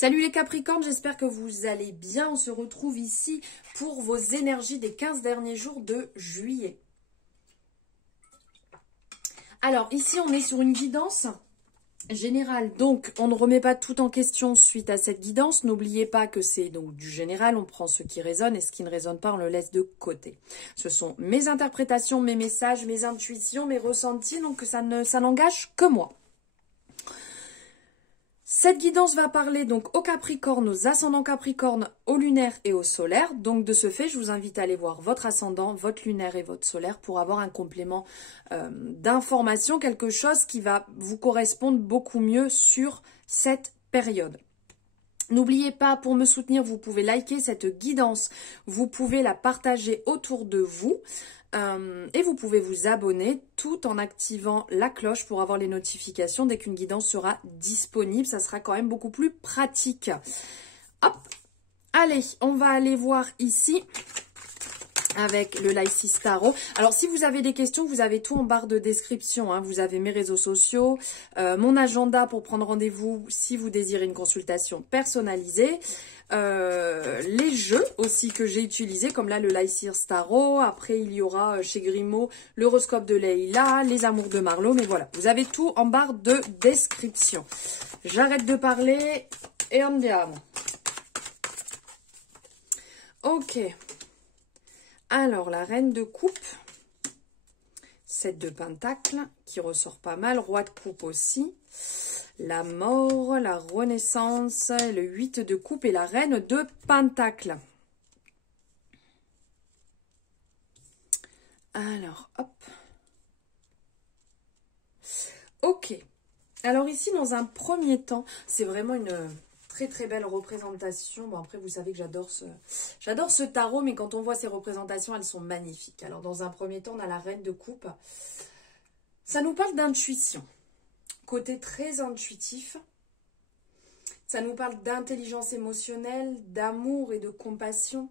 Salut les Capricornes, j'espère que vous allez bien. On se retrouve ici pour vos énergies des 15 derniers jours de juillet. Alors ici on est sur une guidance générale, donc on ne remet pas tout en question suite à cette guidance. N'oubliez pas que c'est donc du général, on prend ce qui résonne et ce qui ne résonne pas on le laisse de côté. Ce sont mes interprétations, mes messages, mes intuitions, mes ressentis, donc ça n'engage que moi. Cette guidance va parler donc aux Capricornes, aux ascendants Capricornes, au lunaire et au solaire. Donc de ce fait, je vous invite à aller voir votre ascendant, votre lunaire et votre solaire pour avoir un complément d'information, quelque chose qui va vous correspondre beaucoup mieux sur cette période. N'oubliez pas, pour me soutenir, vous pouvez liker cette guidance, vous pouvez la partager autour de vous. Et vous pouvez vous abonner tout en activant la cloche pour avoir les notifications dès qu'une guidance sera disponible. Ça sera quand même beaucoup plus pratique. Hop, allez, on va aller voir ici avec le Lysis Tarot. Alors, si vous avez des questions, vous avez tout en barre de description. Hein. Vous avez mes réseaux sociaux, mon agenda pour prendre rendez-vous si vous désirez une consultation personnalisée. Les jeux aussi que j'ai utilisés, comme là le Lysis Tarot. Après, il y aura chez Grimaud l'horoscope de Leïla, les amours de Marlowe. Mais voilà, vous avez tout en barre de description. J'arrête de parler et andiamo. Ok. Alors, la reine de coupe, 7 de pentacles, qui ressort pas mal, roi de coupe aussi, la mort, la renaissance, le 8 de coupe et la reine de pentacles. Alors, hop. Ok. Alors ici, dans un premier temps, c'est vraiment une très belle représentation. Bon, après, vous savez que j'adore ce tarot, mais quand on voit ces représentations, elles sont magnifiques. Alors, dans un premier temps, on a la reine de coupe. Ça nous parle d'intuition. Côté très intuitif. Ça nous parle d'intelligence émotionnelle, d'amour et de compassion,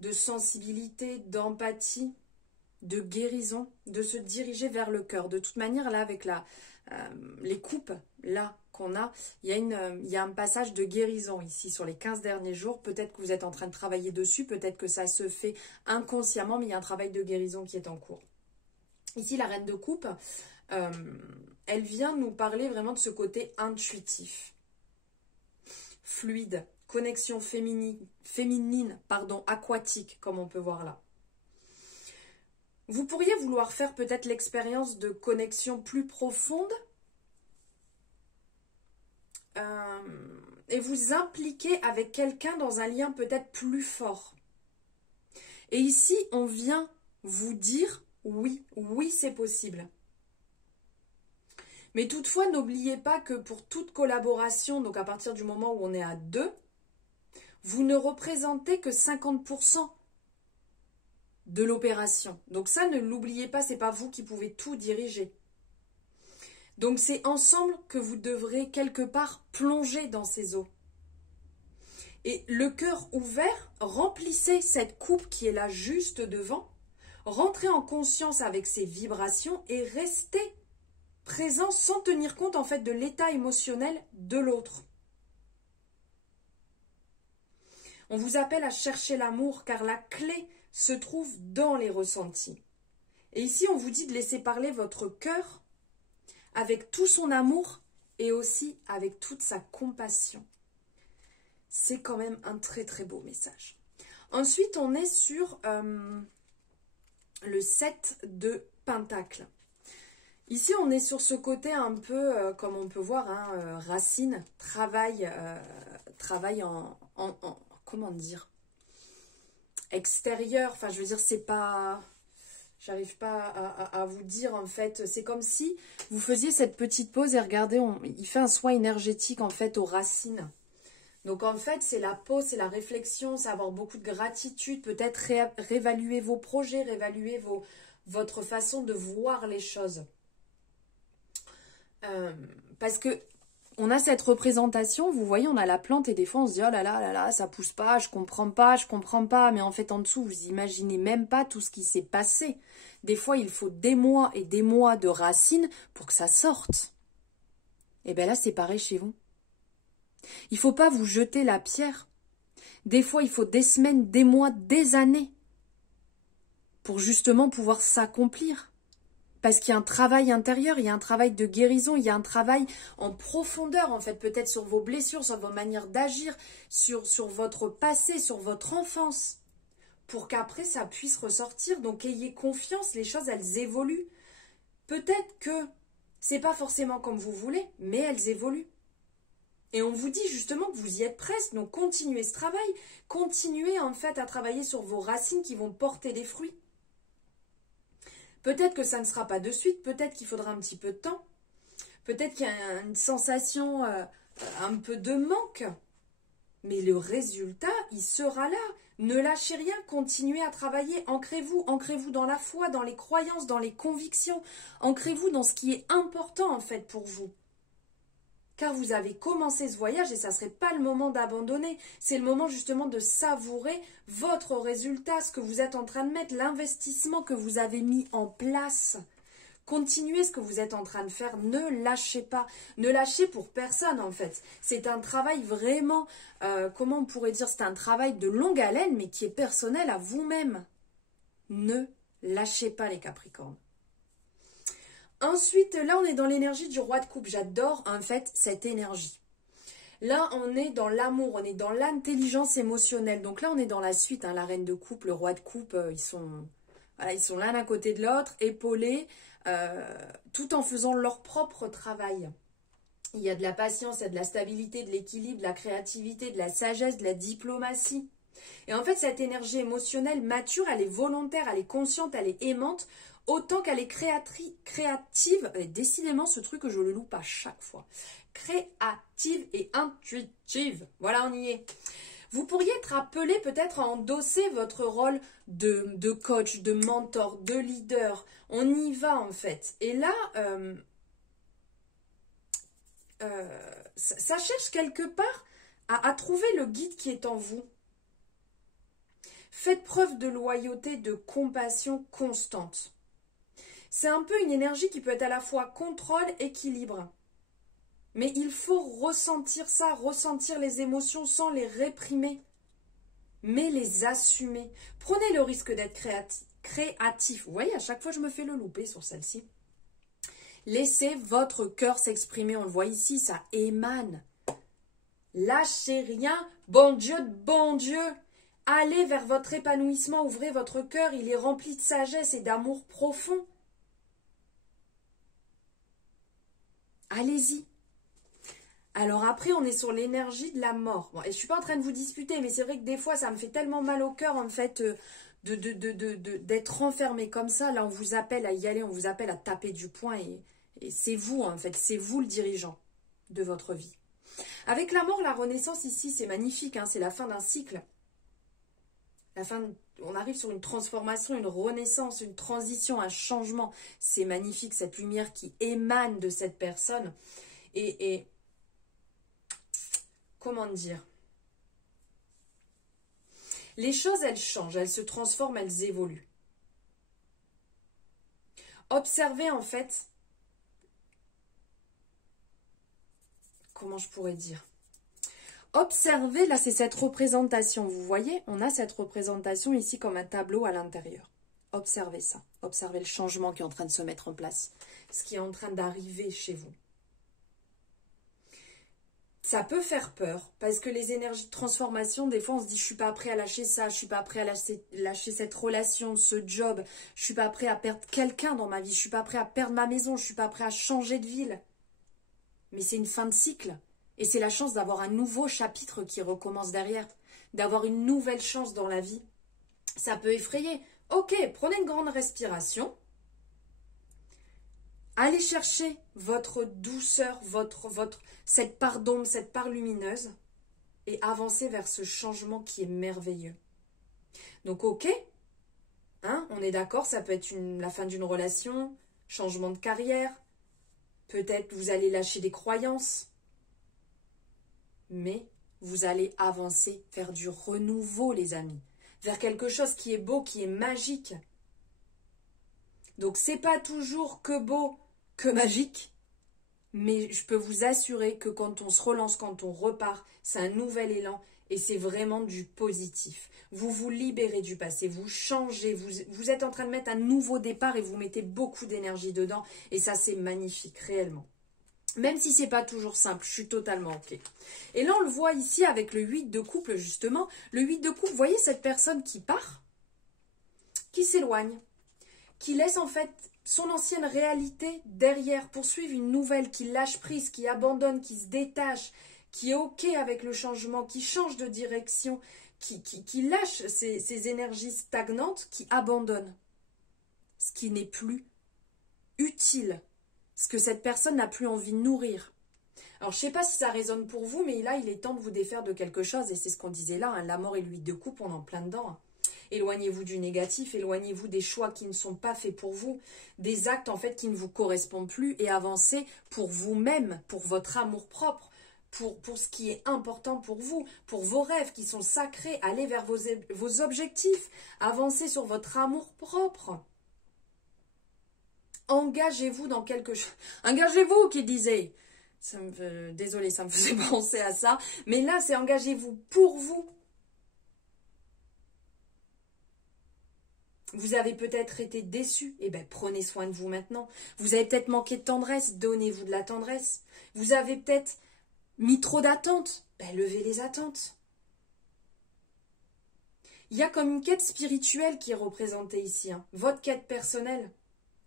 de sensibilité, d'empathie, de guérison, de se diriger vers le cœur. De toute manière, là, avec les coupes, là, qu'on a, il y a un passage de guérison ici sur les 15 derniers jours. Peut-être que vous êtes en train de travailler dessus, peut-être que ça se fait inconsciemment, mais il y a un travail de guérison qui est en cours. Ici, la reine de coupe, elle vient nous parler vraiment de ce côté intuitif, fluide, connexion féminine, aquatique, comme on peut voir là. Vous pourriez vouloir faire peut-être l'expérience de connexion plus profonde et vous impliquer avec quelqu'un dans un lien peut-être plus fort. Et ici, on vient vous dire oui, oui c'est possible. Mais toutefois, n'oubliez pas que pour toute collaboration, donc à partir du moment où on est à 2, vous ne représentez que 50% de l'opération. Donc ça, ne l'oubliez pas, c'est pas vous qui pouvez tout diriger. Donc c'est ensemble que vous devrez quelque part plonger dans ces eaux. Et le cœur ouvert, remplissez cette coupe qui est là juste devant, rentrez en conscience avec ces vibrations et restez présent sans tenir compte en fait de l'état émotionnel de l'autre. On vous appelle à chercher l'amour car la clé se trouve dans les ressentis. Et ici on vous dit de laisser parler votre cœur avec tout son amour et aussi avec toute sa compassion. C'est quand même un très beau message. Ensuite, on est sur le 7 de pentacles. Ici, on est sur ce côté un peu, comme on peut voir, hein, racine, travail en comment dire, extérieur. Enfin, je veux dire, c'est pas... J'arrive pas à vous dire, en fait. C'est comme si vous faisiez cette petite pause et regardez, il fait un soin énergétique, en fait, aux racines. Donc, en fait, c'est la pause, c'est la réflexion, c'est avoir beaucoup de gratitude, peut-être réévaluer vos projets, réévaluer votre façon de voir les choses. Parce que on a cette représentation, vous voyez, on a la plante et des fois on se dit oh là là, ça pousse pas, je comprends pas, mais en fait en dessous vous imaginez même pas tout ce qui s'est passé. Des fois il faut des mois et des mois de racines pour que ça sorte. Et bien là c'est pareil chez vous. Il ne faut pas vous jeter la pierre. Des fois, il faut des semaines, des mois, des années pour justement pouvoir s'accomplir. Parce qu'il y a un travail intérieur, il y a un travail de guérison, il y a un travail en profondeur, en fait, peut-être sur vos blessures, sur vos manières d'agir, sur votre passé, sur votre enfance, pour qu'après ça puisse ressortir. Donc ayez confiance, les choses, elles évoluent. Peut-être que c'est pas forcément comme vous voulez, mais elles évoluent. Et on vous dit justement que vous y êtes presque, donc continuez ce travail, continuez en fait à travailler sur vos racines qui vont porter des fruits. Peut-être que ça ne sera pas de suite, peut-être qu'il faudra un petit peu de temps, peut-être qu'il y a une sensation un peu de manque, mais le résultat, il sera là. Ne lâchez rien, continuez à travailler, ancrez-vous dans la foi, dans les croyances, dans les convictions, ancrez-vous dans ce qui est important en fait pour vous. Car vous avez commencé ce voyage et ça ne serait pas le moment d'abandonner. C'est le moment justement de savourer votre résultat, ce que vous êtes en train de mettre, l'investissement que vous avez mis en place. Continuez ce que vous êtes en train de faire, ne lâchez pas. Ne lâchez pour personne en fait. C'est un travail vraiment, comment on pourrait dire, c'est un travail de longue haleine mais qui est personnel à vous-même. Ne lâchez pas les Capricornes. Ensuite, là, on est dans l'énergie du roi de coupe. J'adore, en fait, cette énergie. Là, on est dans l'amour, on est dans l'intelligence émotionnelle. Donc là, on est dans la suite. Hein, la reine de coupe, le roi de coupe, ils sont l'un à côté de l'autre, épaulés, tout en faisant leur propre travail. Il y a de la patience, il y a de la stabilité, de l'équilibre, de la créativité, de la sagesse, de la diplomatie. Et en fait, cette énergie émotionnelle mature, elle est volontaire, elle est consciente, elle est aimante, autant qu'elle est créative, et décidément ce truc que je le loupe à chaque fois, créative et intuitive, voilà on y est. Vous pourriez être appelé peut-être à endosser votre rôle de coach, de mentor, de leader, on y va en fait. Et là, ça cherche quelque part à trouver le guide qui est en vous. Faites preuve de loyauté, de compassion constante. C'est un peu une énergie qui peut être à la fois contrôle, équilibre. Mais il faut ressentir ça, ressentir les émotions sans les réprimer, mais les assumer. Prenez le risque d'être créatif. Vous voyez, à chaque fois, je me fais le louper sur celle-ci. Laissez votre cœur s'exprimer. On le voit ici, ça émane. Lâchez rien. Bon Dieu de bon Dieu. Allez vers votre épanouissement. Ouvrez votre cœur. Il est rempli de sagesse et d'amour profond. Allez-y. Alors après, on est sur l'énergie de la mort. Bon, et je ne suis pas en train de vous disputer, mais c'est vrai que des fois, ça me fait tellement mal au cœur, en fait, d'être enfermé comme ça. Là, on vous appelle à y aller, on vous appelle à taper du poing. Et c'est vous, en fait, c'est vous le dirigeant de votre vie. Avec la mort, la renaissance ici, c'est magnifique. Hein, c'est la fin d'un cycle. On arrive sur une transformation, une renaissance, une transition, un changement. C'est magnifique, cette lumière qui émane de cette personne. Et comment dire? Les choses, elles changent, elles se transforment, elles évoluent. Observez en fait, comment je pourrais dire? Observez, là c'est cette représentation, vous voyez, on a cette représentation ici comme un tableau à l'intérieur. Observez ça, observez le changement qui est en train de se mettre en place, ce qui est en train d'arriver chez vous. Ça peut faire peur, parce que les énergies de transformation, des fois on se dit je suis pas prêt à lâcher ça, je suis pas prêt à lâcher cette relation, ce job, je suis pas prêt à perdre quelqu'un dans ma vie, je suis pas prêt à perdre ma maison, je suis pas prêt à changer de ville. Mais c'est une fin de cycle. Et c'est la chance d'avoir un nouveau chapitre qui recommence derrière, d'avoir une nouvelle chance dans la vie. Ça peut effrayer. Ok, prenez une grande respiration. Allez chercher votre douceur, cette part d'ombre, cette part lumineuse et avancez vers ce changement qui est merveilleux. Donc ok, hein, on est d'accord, ça peut être la fin d'une relation, changement de carrière, peut-être vous allez lâcher des croyances. Mais vous allez avancer vers du renouveau, les amis. Vers quelque chose qui est beau, qui est magique. Donc, c'est pas toujours que beau, que magique. mais je peux vous assurer que quand on se relance, quand on repart, c'est un nouvel élan et c'est vraiment du positif. Vous vous libérez du passé, vous changez, vous êtes en train de mettre un nouveau départ et vous mettez beaucoup d'énergie dedans et ça c'est magnifique, réellement. Même si c'est pas toujours simple, je suis totalement ok. Et là on le voit ici avec le 8 de couple justement. Le 8 de couple, vous voyez cette personne qui part, qui s'éloigne, qui laisse en fait son ancienne réalité derrière, poursuivre une nouvelle, qui lâche prise, qui abandonne, qui se détache, qui est ok avec le changement, qui change de direction, qui lâche ses énergies stagnantes, qui abandonne ce qui n'est plus utile, ce que cette personne n'a plus envie de nourrir. Alors, je ne sais pas si ça résonne pour vous, mais là, il est temps de vous défaire de quelque chose, et c'est ce qu'on disait là, hein, la mort et l'huile de coupe, on est en plein dedans. Hein. Éloignez-vous du négatif, éloignez-vous des choix qui ne sont pas faits pour vous, des actes en fait qui ne vous correspondent plus, et avancez pour vous-même, pour votre amour propre, pour ce qui est important pour vous, pour vos rêves qui sont sacrés, allez vers vos objectifs, avancez sur votre amour propre. Engagez-vous dans quelque chose. Engagez-vous, qui disait. Désolée, ça me faisait penser à ça. Mais là, c'est engagez-vous pour vous. Vous avez peut-être été déçu. Eh bien, prenez soin de vous maintenant. Vous avez peut-être manqué de tendresse. Donnez-vous de la tendresse. Vous avez peut-être mis trop d'attentes. Ben, levez les attentes. Il y a comme une quête spirituelle qui est représentée ici. Hein. Votre quête personnelle.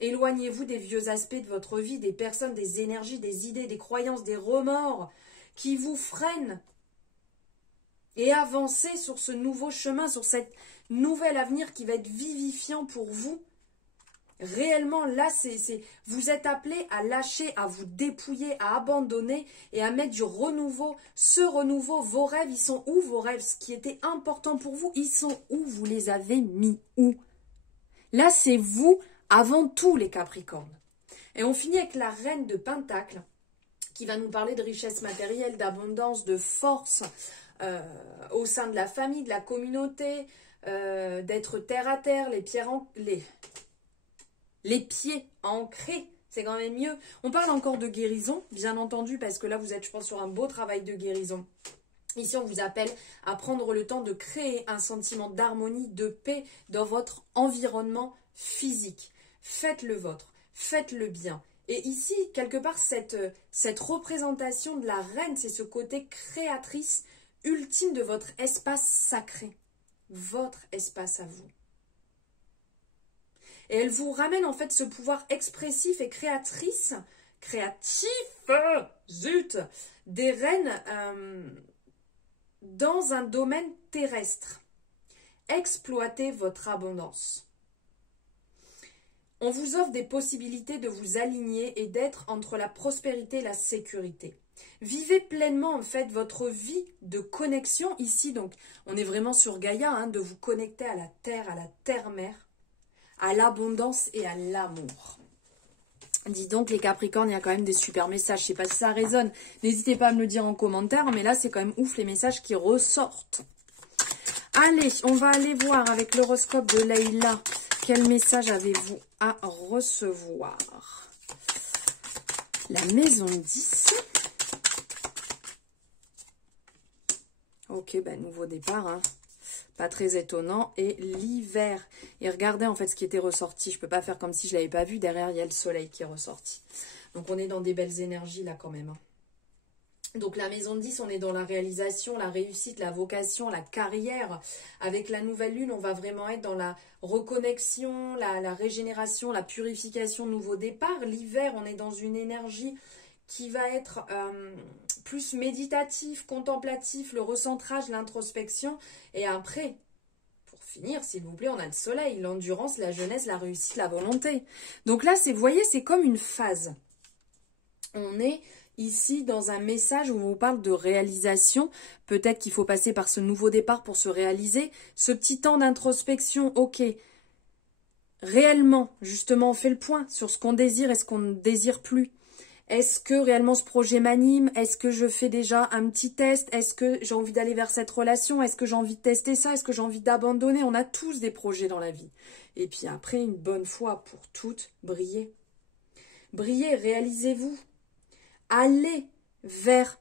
Éloignez-vous des vieux aspects de votre vie, des personnes, des énergies, des idées, des croyances, des remords qui vous freinent. Et avancez sur ce nouveau chemin, sur cet nouvel avenir qui va être vivifiant pour vous. Réellement, là, vous êtes appelés à lâcher, à vous dépouiller, à abandonner et à mettre du renouveau. Ce renouveau, vos rêves, ils sont où vos rêves? Ce qui était important pour vous, ils sont où? Vous les avez mis où? Là, c'est vous avant tout les Capricornes. Et on finit avec la reine de Pentacle qui va nous parler de richesse matérielle, d'abondance, de force au sein de la famille, de la communauté, d'être terre à terre, les pieds ancrés, c'est quand même mieux. On parle encore de guérison, bien entendu, parce que là vous êtes, je pense, sur un beau travail de guérison. Ici, on vous appelle à prendre le temps de créer un sentiment d'harmonie, de paix dans votre environnement physique. Faites le vôtre, faites le bien. Et ici, quelque part, cette représentation de la reine, c'est ce côté créatrice ultime de votre espace sacré. Votre espace à vous. Et elle vous ramène en fait ce pouvoir expressif et créatif, zut, des reines dans un domaine terrestre. Exploitez votre abondance. On vous offre des possibilités de vous aligner et d'être entre la prospérité et la sécurité. Vivez pleinement en fait votre vie de connexion ici. Donc on est vraiment sur Gaïa, hein, de vous connecter à la terre-mère, à l'abondance et à l'amour. Dis donc les Capricornes, il y a quand même des super messages. Je ne sais pas si ça résonne. N'hésitez pas à me le dire en commentaire. Mais là, c'est quand même ouf les messages qui ressortent. Allez, on va aller voir avec l'horoscope de Leïla. Quel message avez-vous à recevoir? La maison 10. Ok, ben nouveau départ, hein. Pas très étonnant. Et l'hiver. Et regardez en fait ce qui était ressorti. Je ne peux pas faire comme si je ne l'avais pas vu. Derrière, il y a le soleil qui est ressorti. Donc on est dans des belles énergies là quand même. Hein. Donc la maison 10, on est dans la réalisation, la réussite, la vocation, la carrière. Avec la nouvelle lune, on va vraiment être dans la reconnexion, la régénération, la purification, nouveau départ. L'hiver, on est dans une énergie qui va être plus méditatif, contemplatif, le recentrage, l'introspection. Et après, pour finir, s'il vous plaît, on a le soleil, l'endurance, la jeunesse, la réussite, la volonté. Donc là, vous voyez, c'est comme une phase. On est ici dans un message où on vous parle de réalisation. Peut-être qu'il faut passer par ce nouveau départ pour se réaliser. Ce petit temps d'introspection, ok. Réellement, justement, on fait le point sur ce qu'on désire et ce qu'on ne désire plus. Est-ce que réellement ce projet m'anime? Est-ce que je fais déjà un petit test? Est-ce que j'ai envie d'aller vers cette relation? Est-ce que j'ai envie de tester ça? Est-ce que j'ai envie d'abandonner? On a tous des projets dans la vie. Et puis après, une bonne fois pour toutes, brillez. Brillez, réalisez-vous. allez vers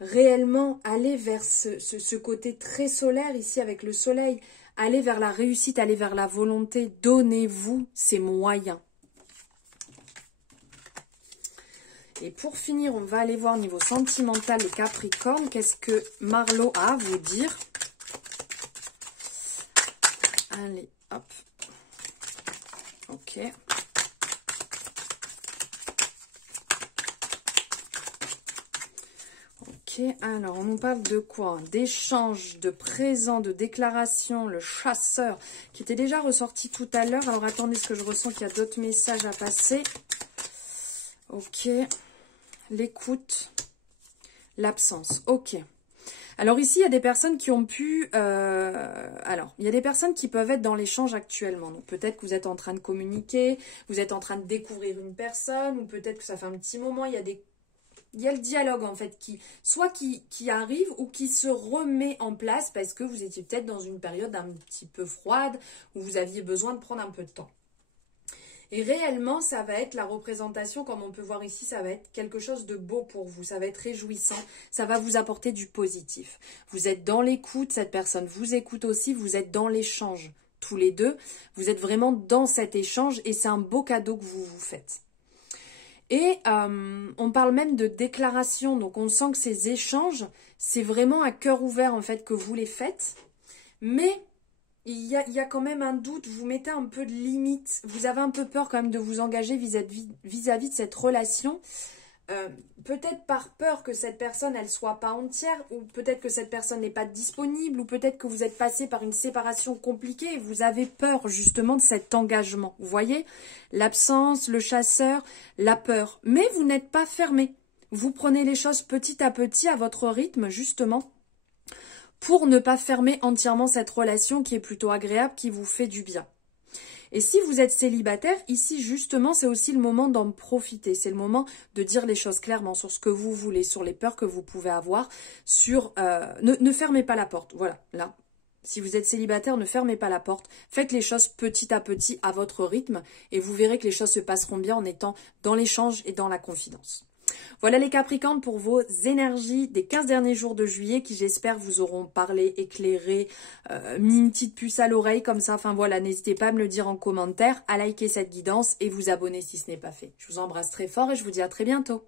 réellement, allez vers ce côté très solaire ici avec le soleil. Allez vers la réussite, allez vers la volonté. Donnez-vous ces moyens. Et pour finir, on va aller voir niveau sentimental les Capricornes. Qu'est-ce que Marlo a à vous dire? Allez, hop. Ok. Ok, alors on nous parle de quoi? D'échanges, de présents, de déclarations, le chasseur, qui était déjà ressorti tout à l'heure. Alors attendez, ce que je ressens qu'il y a d'autres messages à passer. Ok, l'écoute, l'absence, ok. Alors ici, il y a des personnes qui ont pu... il y a des personnes qui peuvent être dans l'échange actuellement. Donc peut-être que vous êtes en train de communiquer, vous êtes en train de découvrir une personne, ou peut-être que ça fait un petit moment, il y a le dialogue en fait qui arrive ou qui se remet en place parce que vous étiez peut-être dans une période un petit peu froide où vous aviez besoin de prendre un peu de temps. Et réellement, ça va être la représentation, comme on peut voir ici, ça va être quelque chose de beau pour vous, ça va être réjouissant, ça va vous apporter du positif. Vous êtes dans l'écoute, cette personne vous écoute aussi, vous êtes dans l'échange tous les deux, vous êtes vraiment dans cet échange et c'est un beau cadeau que vous vous faites. Et on parle même de déclaration, donc on sent que ces échanges, c'est vraiment à cœur ouvert en fait que vous les faites. Mais il y a quand même un doute, vous mettez un peu de limite, vous avez un peu peur quand même de vous engager vis-à-vis de cette relation. Peut-être par peur que cette personne, elle soit pas entière, ou peut-être que cette personne n'est pas disponible, ou peut-être que vous êtes passé par une séparation compliquée et vous avez peur justement de cet engagement. Vous voyez, l'absence, le chasseur, la peur. Mais vous n'êtes pas fermé. Vous prenez les choses petit à petit à votre rythme justement pour ne pas fermer entièrement cette relation qui est plutôt agréable, qui vous fait du bien. Et si vous êtes célibataire, ici justement, c'est aussi le moment d'en profiter. C'est le moment de dire les choses clairement sur ce que vous voulez, sur les peurs que vous pouvez avoir, sur... ne fermez pas la porte. Voilà, là. Si vous êtes célibataire, ne fermez pas la porte. Faites les choses petit à petit à votre rythme et vous verrez que les choses se passeront bien en étant dans l'échange et dans la confidence. Voilà les Capricornes pour vos énergies des 15 derniers jours de juillet qui j'espère vous auront parlé, éclairé, mis une petite puce à l'oreille comme ça. Enfin voilà, n'hésitez pas à me le dire en commentaire, à liker cette guidance et vous abonner si ce n'est pas fait. Je vous embrasse très fort et je vous dis à très bientôt.